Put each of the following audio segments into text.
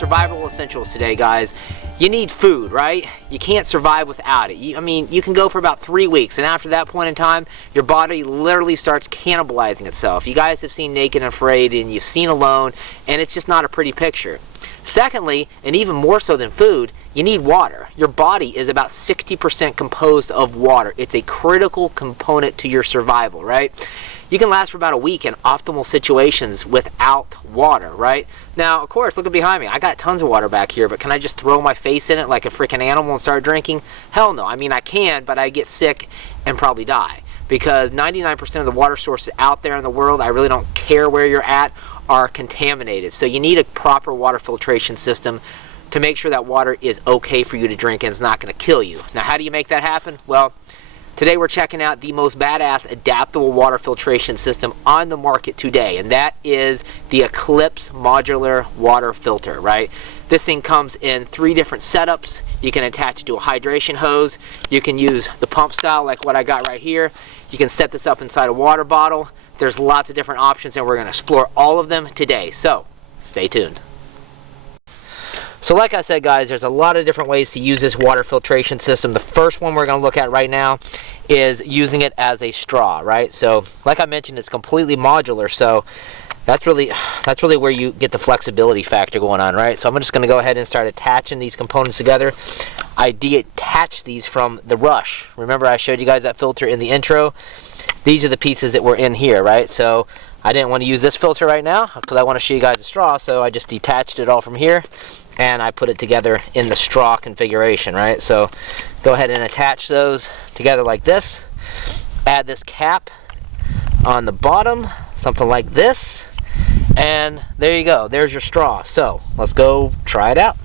survival essentials today, guys. You need food, right? You can't survive without it. I mean, you can go for about 3 weeks, and after that point in time, your body literally starts cannibalizing itself. You guys have seen Naked and Afraid, and you've seen Alone, and it's just not a pretty picture. Secondly, and even more so than food, you need water. Your body is about 60% composed of water. It's a critical component to your survival, right? You can last for about a week in optimal situations without water, right? Now, of course, look at behind me. I got tons of water back here, but can I just throw my face in it like a freaking animal and start drinking? Hell no. I mean, I can, but I get sick and probably die. Because 99% of the water sources out there in the world, I really don't care where you're at, are contaminated. So you need a proper water filtration system to make sure that water is okay for you to drink and it's not going to kill you. Now, how do you make that happen? Well, today we're checking out the most badass adaptable water filtration system on the market today, and that is the Eclipse modular water filter, right? This thing comes in 3 different setups. You can attach it to a hydration hose. You can use the pump style like what I got right here. You can set this up inside a water bottle. There's lots of different options, and we're going to explore all of them today, so stay tuned. So like I said, guys, there's a lot of different ways to use this water filtration system. The first one we're going to look at right now is using it as a straw, right? So like I mentioned, it's completely modular, so that's really where you get the flexibility factor going on, right? So I'm just going to go ahead and start attaching these components together. I detached these from the Rush. Remember I showed you guys that filter in the intro? These are the pieces that were in here, right? So I didn't want to use this filter right now because I want to show you guys the straw, so I just detached it all from here and I put it together in the straw configuration, right? So go ahead and attach those together like this. Add this cap on the bottom, something like this, and there you go. There's your straw. So let's go try it out.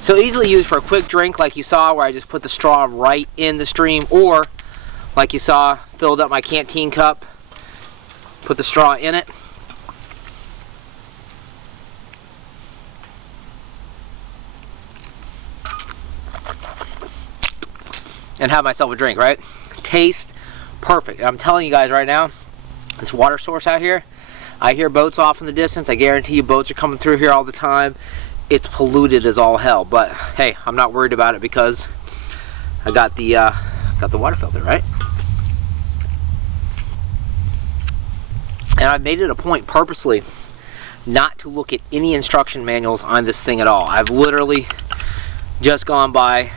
So easily used for a quick drink like you saw, where I just put the straw right in the stream, or like you saw, filled up my canteen cup, put the straw in it, and have myself a drink, right? Taste perfect. And I'm telling you guys right now, this water source out here, I hear boats off in the distance. I guarantee you boats are coming through here all the time. It's polluted as all hell, but hey, I'm not worried about it because I got the water filter, right? And I made it a point purposely not to look at any instruction manuals on this thing at all. I've literally just gone by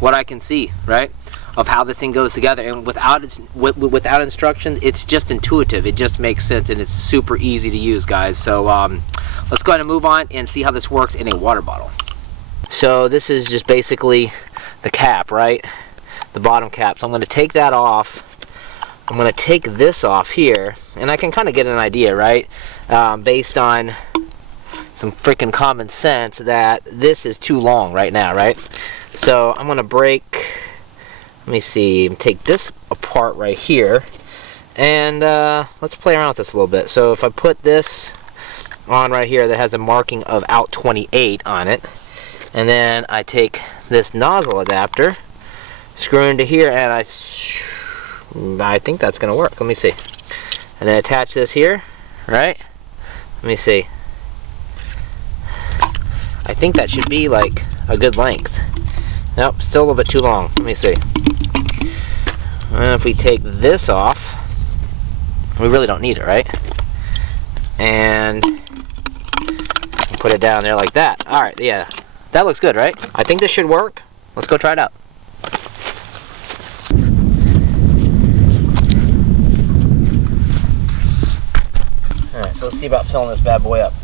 what I can see, right, of how this thing goes together, and without instructions, it's just intuitive. It just makes sense, and it's super easy to use, guys. So let's go ahead and move on and see how this works in a water bottle. So this is just basically the cap, right? The bottom cap. So I'm going to take that off. I'm going to take this off here, and I can kind of get an idea, right? Based on some freaking common sense that this is too long right now, right? So I'm going to break, let me see, take this apart right here, and let's play around with this a little bit. So if I put this on right here that has a marking of out 28 on it, and then I take this nozzle adapter, screw into here, and I think that's going to work. Let me see. And then attach this here, right? Let me see. I think that should be like a good length. Nope, still a little bit too long. Let me see. And if we take this off, we really don't need it, right? And put it down there like that. Alright, yeah. That looks good, right? I think this should work. Let's go try it out. Alright, so let's see about filling this bad boy up.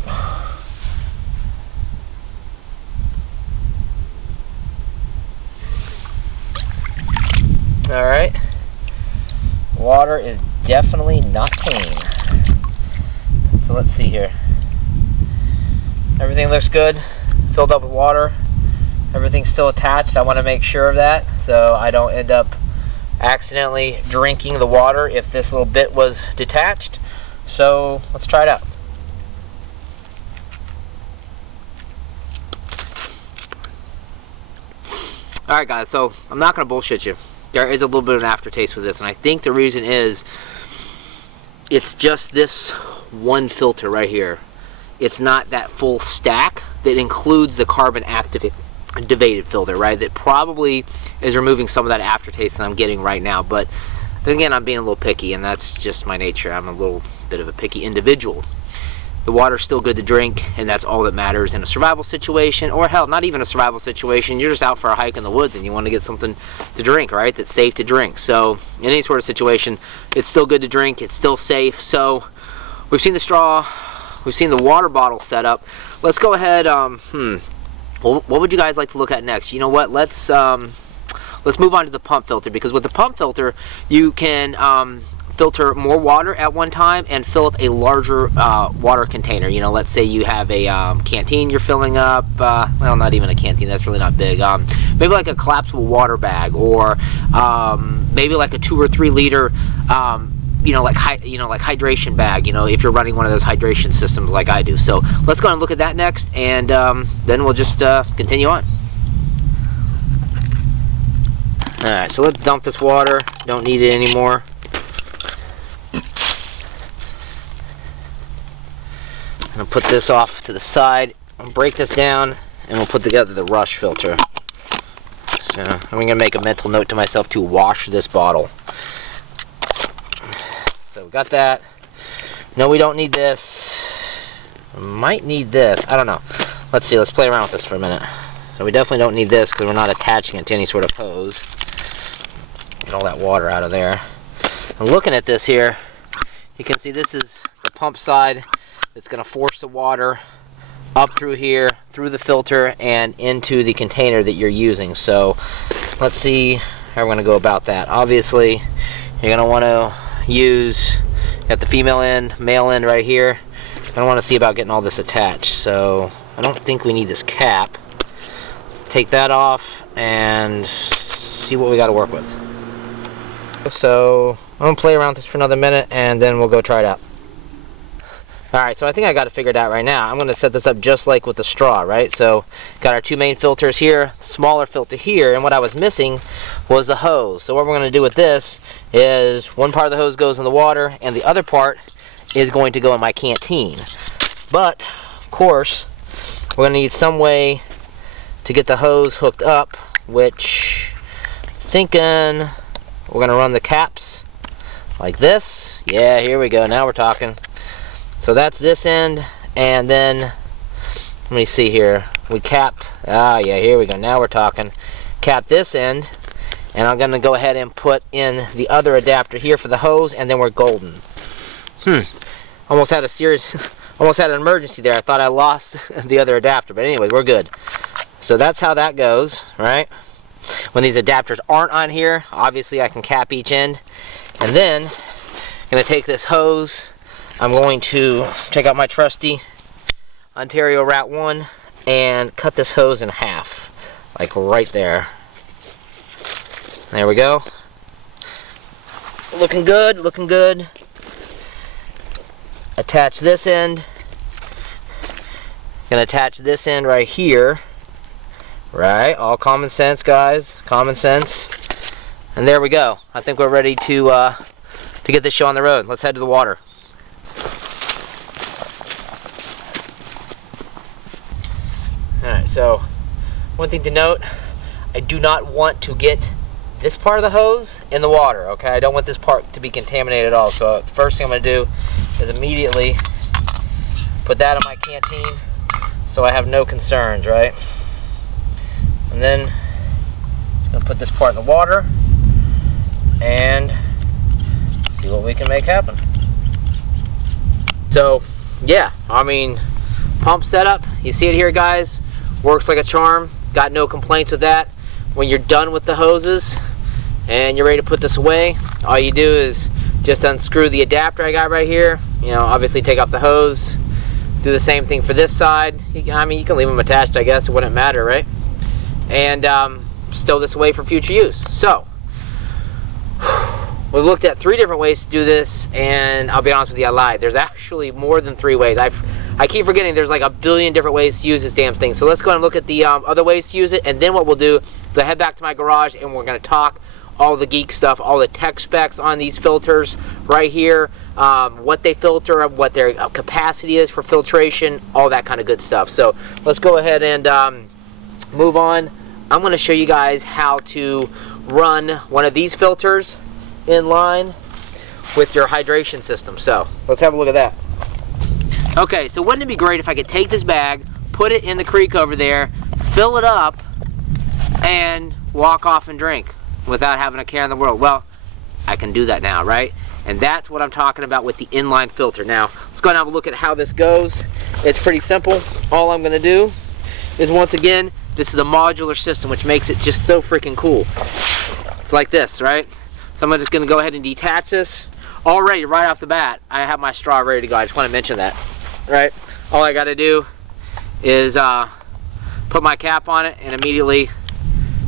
Alright. Water is definitely nothing. So let's see here. Everything looks good. Filled up with water. Everything's still attached. I want to make sure of that so I don't end up accidentally drinking the water if this little bit was detached. So let's try it out. Alright guys, so I'm not going to bullshit you. There is a little bit of an aftertaste with this, and I think the reason is it's just this one filter right here. It's not that full stack that includes the carbon activated filter, right? That probably is removing some of that aftertaste that I'm getting right now. But then again, I'm being a little picky, and that's just my nature. I'm a little bit of a picky individual. The water's still good to drink, and that's all that matters in a survival situation, or hell, not even a survival situation. You're just out for a hike in the woods and you want to get something to drink, right? That's safe to drink. So in any sort of situation, it's still good to drink. It's still safe. So we've seen the straw, we've seen the water bottle setup. Let's go ahead. What would you guys like to look at next? You know what? Let's move on to the pump filter, because with the pump filter, you can filter more water at one time and fill up a larger water container. You know, let's say you have a canteen you're filling up. Well, not even a canteen. That's really not big. Maybe like a collapsible water bag, or maybe like a 2 or 3 liter. Like hydration bag. You know, if you're running one of those hydration systems like I do. So let's go and look at that next, and then we'll just continue on. All right. So let's dump this water. Don't need it anymore. I'm going to put this off to the side, I'll break this down, and we'll put together the rush filter. So I'm going to make a mental note to myself to wash this bottle. So we got that. No, we don't need this. We might need this. I don't know. Let's see. Let's play around with this for a minute. So we definitely don't need this because we're not attaching it to any sort of hose. Get all that water out of there. And looking at this here, you can see this is the pump side. It's going to force the water up through here, through the filter, and into the container that you're using. So let's see how we're going to go about that. Obviously, you're going to want to use, got the female end, male end right here. You're going to want to see about getting all this attached. So I don't think we need this cap. Let's take that off and see what we got to work with. So I'm going to play around with this for another minute, and then we'll go try it out. Alright, so I think I got it figured out right now. I'm going to set this up just like with the straw, right? So, got our 2 main filters here, smaller filter here, and what I was missing was the hose. So what we're going to do with this is one part of the hose goes in the water, and the other part is going to go in my canteen. But, of course, we're going to need some way to get the hose hooked up, which I'm thinking we're going to run the caps like this. Yeah, here we go. Now we're talking. So that's this end, and then let me see here. We cap. Yeah, here we go. Now we're talking. Cap this end, and I'm gonna go ahead and put in the other adapter here for the hose, and then we're golden. Almost had an emergency there. I thought I lost the other adapter, but anyway, we're good. So that's how that goes, right? When these adapters aren't on here, obviously I can cap each end, and then I'm gonna take this hose. I'm going to take out my trusty Ontario Rat 1 and cut this hose in half, like right there. There we go. Looking good, looking good. Attach this end. Gonna attach this end right here. Right, all common sense, guys. Common sense. And there we go. I think we're ready to get this show on the road. Let's head to the water. Alright, so one thing to note, I do not want to get this part of the hose in the water, okay? I don't want this part to be contaminated at all. So the first thing I'm going to do is immediately put that in my canteen so I have no concerns, right? And then I'm going to put this part in the water and see what we can make happen. So, yeah, I mean, pump setup, you see it here, guys. Works like a charm. Got no complaints with that. When you're done with the hoses and you're ready to put this away, all you do is just unscrew the adapter I got right here. You know, obviously take off the hose. Do the same thing for this side. I mean, you can leave them attached, I guess. It wouldn't matter, right? And stow this away for future use. So, we've looked at 3 different ways to do this, and I'll be honest with you, I lied. There's actually more than 3 ways. I keep forgetting there's like a billion different ways to use this damn thing. So let's go ahead and look at the other ways to use it, and then what we'll do is I'll head back to my garage and we're going to talk all the geek stuff, all the tech specs on these filters right here, what they filter, what their capacity is for filtration, all that kind of good stuff. So let's go ahead and move on. I'm going to show you guys how to run one of these filters in line with your hydration system. So let's have a look at that. Okay, so wouldn't it be great if I could take this bag, put it in the creek over there, fill it up, and walk off and drink without having a care in the world? Well, I can do that now, right? And that's what I'm talking about with the inline filter. Now, let's go and have a look at how this goes. It's pretty simple. All I'm gonna do is, once again, this is a modular system, which makes it just so freaking cool. It's like this, right? So I'm just gonna go ahead and detach this. Already, right off the bat, I have my straw ready to go. I just wanna mention that, right? All I gotta do is put my cap on it, and immediately,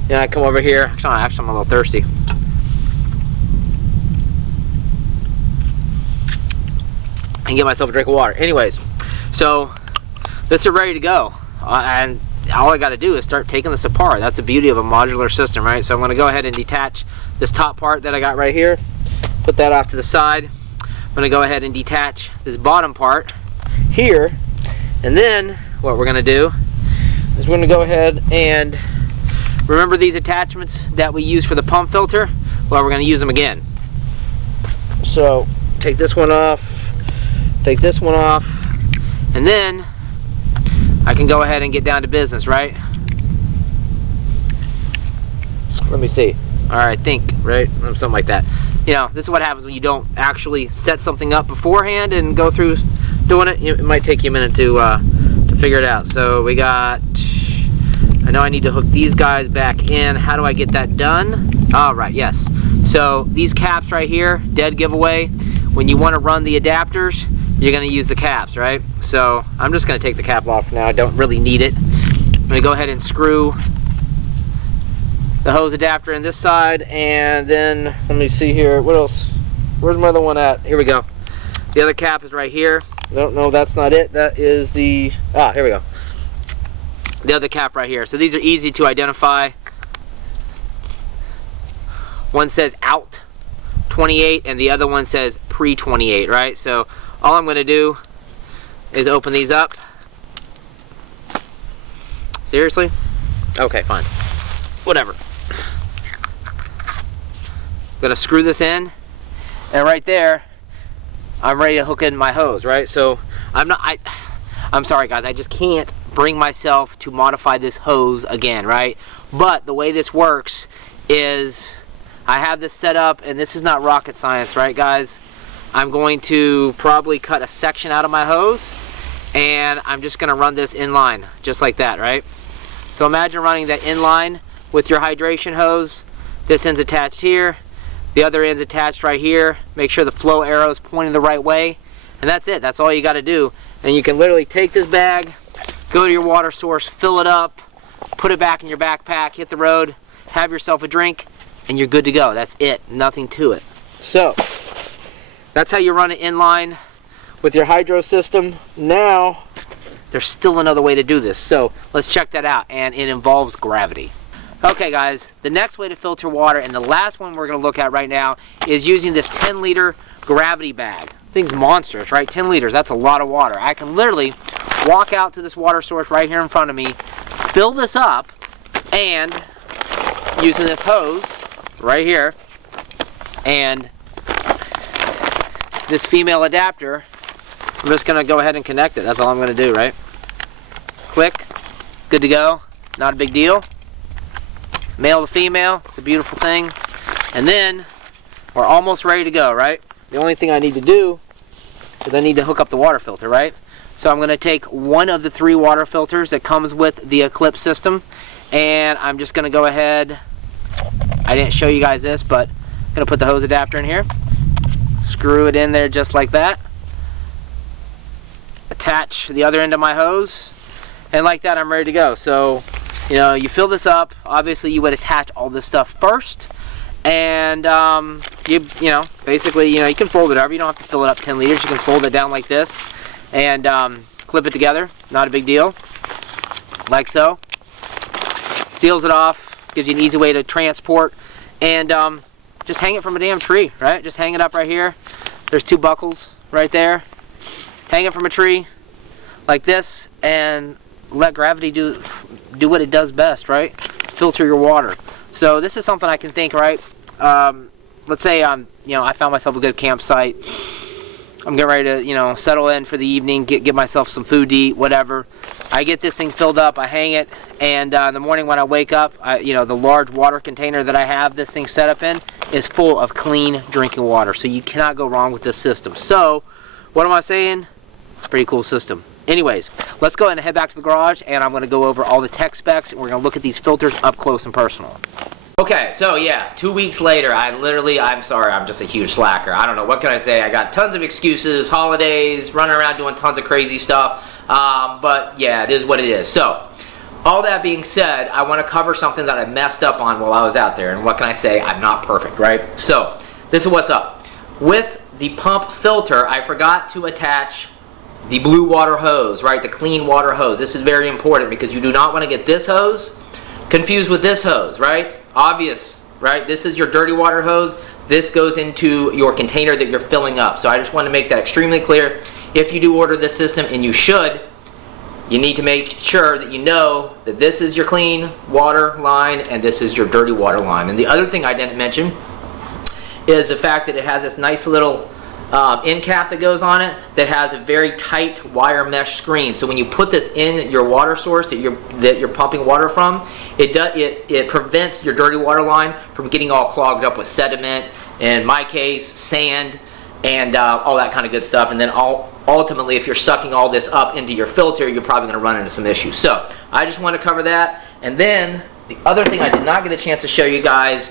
I come over here. Actually, I'm a little thirsty. And get myself a drink of water. Anyways, so this is ready to go. And all I got to do is start taking this apart. That's the beauty of a modular system, right? So I'm going to go ahead and detach this top part that I got right here. Put that off to the side. I'm going to go ahead and detach this bottom part here. And then what we're going to do is we're going to go ahead and remember these attachments that we use for the pump filter? Well, we're going to use them again. So take this one off, take this one off, and then I can go ahead and get down to business, right? Let me see. All right, I think, right? Something like that. You know, this is what happens when you don't actually set something up beforehand and go through doing it. It might take you a minute to figure it out. So we got, I know I need to hook these guys back in. How do I get that done? All right, yes. So these caps right here, dead giveaway. When you want to run the adapters, you're going to use the caps, right? So I'm just going to take the cap off now. I don't really need it. I'm going to go ahead and screw the hose adapter in this side, and then let me see here. What else? Where's my other one at? Here we go. The other cap is right here. No, that's not it. That is the, here we go. The other cap right here. So these are easy to identify. One says out 28 and the other one says pre 28, right? So all I'm going to do is open these up. Seriously? Okay, fine. Whatever. I'm going to screw this in, and right there I'm ready to hook in my hose, right? So I'm sorry guys, I just can't bring myself to modify this hose again, right? But the way this works is I have this set up, and this is not rocket science, right guys? I'm going to probably cut a section out of my hose, and I'm just going to run this inline just like that, right? So imagine running that inline with your hydration hose. This end's attached here, the other end's attached right here. Make sure the flow arrow is pointing the right way, and that's it. That's all you got to do. And you can literally take this bag, go to your water source, fill it up, put it back in your backpack, hit the road, have yourself a drink, and you're good to go. That's it. Nothing to it. So that's how you run it inline with your hydro system. Now there's still another way to do this, so let's check that out, and it involves gravity. Okay guys, the next way to filter water, and the last one we're going to look at right now, is using this 10-liter gravity bag. Thing's monstrous, right? 10 liters, that's a lot of water. I can literally walk out to this water source right here in front of me, fill this up, and using this hose right here and this female adapter, I'm just going to go ahead and connect it. That's all I'm going to do, right? Click, good to go, not a big deal. Male to female, it's a beautiful thing. And then we're almost ready to go, right? The only thing I need to do is I need to hook up the water filter, right? So I'm going to take one of the 3 water filters that comes with the Eclipse system, and I'm just going to go ahead, I didn't show you guys this, but I'm going to put the hose adapter in here, screw it in there just like that, attach the other end of my hose, and like that I'm ready to go. So you know, you fill this up. Obviously you would attach all this stuff first, and you basically, you can fold it over. You don't have to fill it up 10 liters. You can fold it down like this, and clip it together, not a big deal, like so. Seals it off, gives you an easy way to transport, and just hang it from a damn tree, right? Just hang it up right here. There's 2 buckles right there. Hang it from a tree like this, and let gravity do what it does best, right? Filter your water. So this is something I can think, right? Let's say I found myself a good campsite. I'm getting ready to, settle in for the evening, get myself some food to eat, whatever. I get this thing filled up, I hang it, and in the morning when I wake up, the large water container that I have this thing set up in is full of clean drinking water. So you cannot go wrong with this system. So, what am I saying? It's a pretty cool system. Anyways, let's go ahead and head back to the garage, and I'm going to go over all the tech specs, and we're going to look at these filters up close and personal. Okay, so yeah, 2 weeks later, I'm sorry, I'm just a huge slacker. I don't know, what can I say? I got tons of excuses, holidays, running around doing tons of crazy stuff, but yeah, it is what it is. So, all that being said, I want to cover something that I messed up on while I was out there, and what can I say? I'm not perfect, right? So, this is what's up. With the pump filter, I forgot to attach the blue water hose, right? The clean water hose. This is very important because you do not want to get this hose confused with this hose, right? Obvious, right? This is your dirty water hose. This goes into your container that you're filling up. So I just want to make that extremely clear. If you do order this system, and you should, you need to make sure that you know that this is your clean water line and this is your dirty water line. And the other thing I didn't mention is the fact that it has this nice little end cap that goes on it that has a very tight wire mesh screen. So when you put this in your water source that you're pumping water from, it prevents your dirty water line from getting all clogged up with sediment, in my case sand, and all that kind of good stuff. And then ultimately, if you're sucking all this up into your filter, you're probably going to run into some issues. So I just want to cover that. And then the other thing I did not get a chance to show you guys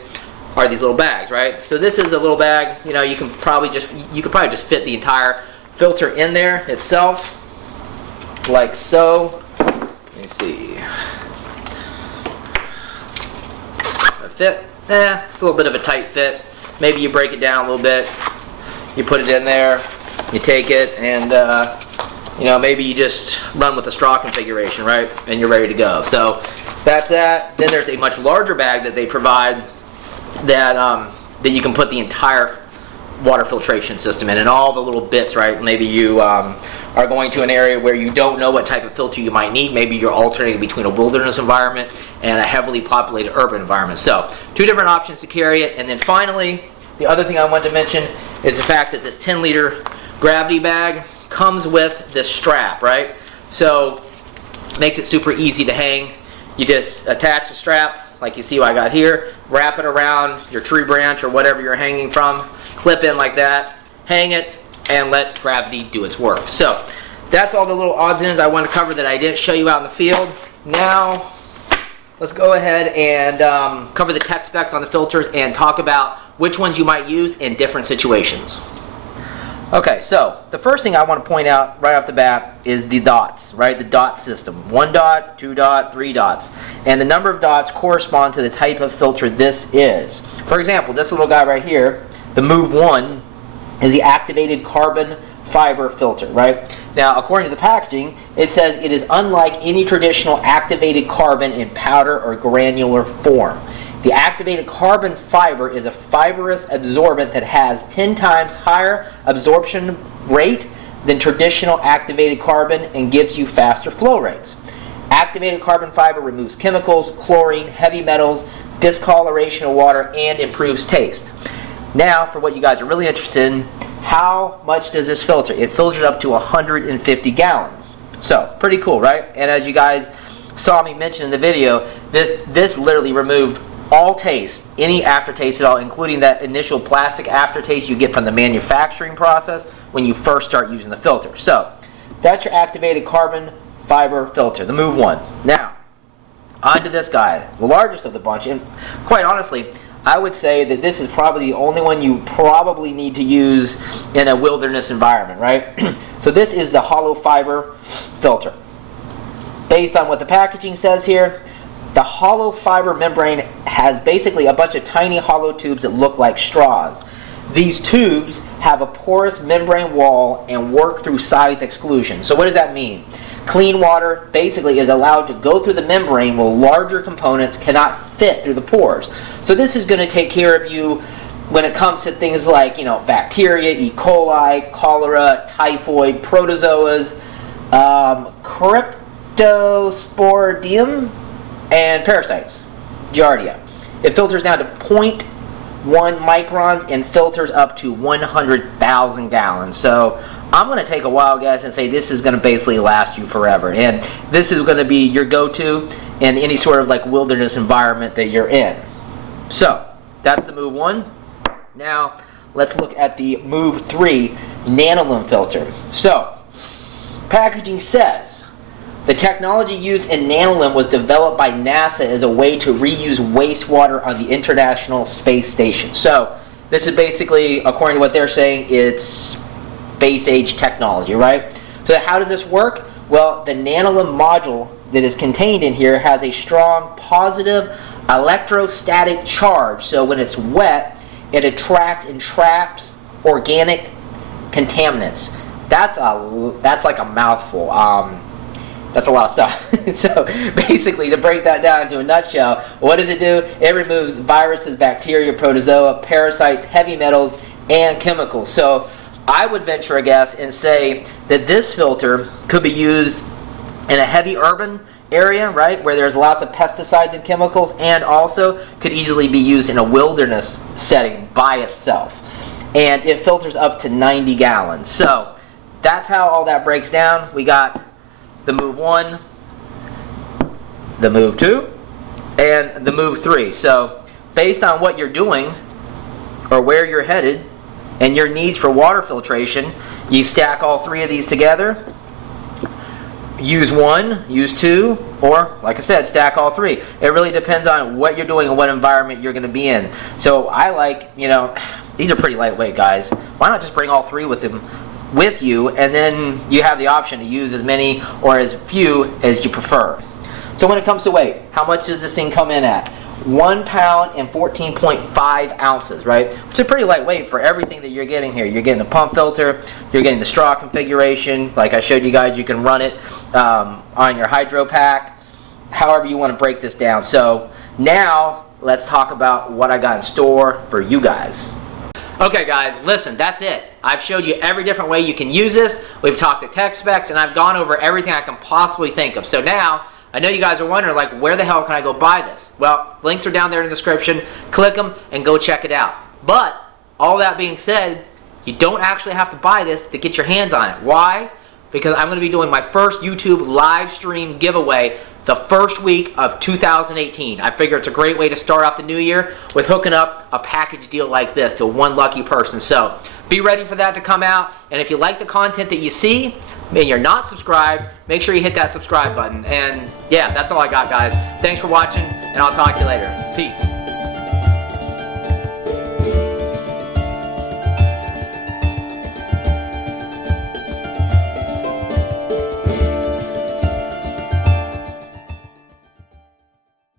are these little bags, right? So this is a little bag. You could probably just fit the entire filter in there itself, like so. Let me see. A fit? A little bit of a tight fit. Maybe you break it down a little bit. You put it in there. You take it, and maybe you just run with the straw configuration, right? And you're ready to go. So that's that. Then there's a much larger bag that they provide that you can put the entire water filtration system in, and all the little bits, right? Maybe you are going to an area where you don't know what type of filter you might need. Maybe you're alternating between a wilderness environment and a heavily populated urban environment. So 2 different options to carry it. And then finally, the other thing I wanted to mention is the fact that this 10-liter gravity bag comes with this strap, right? So makes it super easy to hang. You just attach the strap like you see what I got here, wrap it around your tree branch or whatever you're hanging from, clip in like that, hang it, and let gravity do its work. So that's all the little odds and ends I want to cover that I didn't show you out in the field. Now let's go ahead and cover the tech specs on the filters and talk about which ones you might use in different situations. Okay, so the first thing I want to point out right off the bat is the dots, right? The dot system. 1 dot, 2 dot, 3 dots. And the number of dots correspond to the type of filter this is. For example, this little guy right here, the MUV 1, is the activated carbon fiber filter, right? Now, according to the packaging, it says it is unlike any traditional activated carbon in powder or granular form. The activated carbon fiber is a fibrous absorbent that has 10 times higher absorption rate than traditional activated carbon and gives you faster flow rates. Activated carbon fiber removes chemicals, chlorine, heavy metals, discoloration of water, and improves taste. Now, for what you guys are really interested in, how much does this filter? It filters up to 150 gallons. So, pretty cool, right? And as you guys saw me mention in the video, this literally removed all taste, any aftertaste at all, including that initial plastic aftertaste you get from the manufacturing process when you first start using the filter. So, that's your activated carbon fiber filter, the MUV 1. Now, onto this guy, the largest of the bunch, and quite honestly, I would say that this is probably the only one you probably need to use in a wilderness environment, right? So this is the hollow fiber filter. Based on what the packaging says here, the hollow fiber membrane has basically a bunch of tiny hollow tubes that look like straws. these tubes have a porous membrane wall and work through size exclusion. So what does that mean? Clean water basically is allowed to go through the membrane while larger components cannot fit through the pores. So this is going to take care of you when it comes to things like, bacteria, E. coli, cholera, typhoid, protozoas, cryptosporidium, and parasites, Giardia. It filters down to 0.1 microns and filters up to 100,000 gallons. So I'm going to take a wild guess and say this is going to basically last you forever. And this is going to be your go-to in any sort of like wilderness environment that you're in. So that's the MUV 1. Now let's look at the MUV 3 Nanolim filter. So packaging says the technology used in Nanolim was developed by NASA as a way to reuse wastewater on the International Space Station. So this is basically, according to what they're saying, it's space age technology, right? So how does this work? Well, the Nanolim module that is contained in here has a strong positive electrostatic charge. So when it's wet, it attracts and traps organic contaminants. That's like a mouthful. That's a lot of stuff. So basically, to break that down into a nutshell, what does it do? It removes viruses, bacteria, protozoa, parasites, heavy metals, and chemicals. So I would venture a guess and say that this filter could be used in a heavy urban area, right, where there's lots of pesticides and chemicals, and also could easily be used in a wilderness setting by itself. And it filters up to 90 gallons. So that's how all that breaks down. We got the MUV 1, the MUV 2, and the MUV 3. So based on what you're doing or where you're headed and your needs for water filtration, you stack all three of these together. Use one, use two, or like I said, stack all three. It really depends on what you're doing and what environment you're going to be in. So I like, these are pretty lightweight, guys. Why not just bring all three with you, and then you have the option to use as many or as few as you prefer. So when it comes to weight, how much does this thing come in at? 1 pound and 14.5 ounces, right? Which is pretty lightweight for everything that you're getting here. You're getting a pump filter, you're getting the straw configuration. Like I showed you guys, you can run it on your hydro pack, however you want to break this down. So now let's talk about what I got in store for you guys. Okay guys, listen, that's it. I've showed you every different way you can use this. We've talked the tech specs, and I've gone over everything I can possibly think of. So now, I know you guys are wondering, like, where the hell can I go buy this? Well, links are down there in the description. Click them and go check it out. But, all that being said, you don't actually have to buy this to get your hands on it. Why? Because I'm going to be doing my first YouTube live stream giveaway the first week of 2018. I figure it's a great way to start off the new year with hooking up a package deal like this to one lucky person. So, be ready for that to come out. And if you like the content that you see, and you're not subscribed, make sure you hit that subscribe button. And yeah, that's all I got, guys. Thanks for watching, and I'll talk to you later. Peace.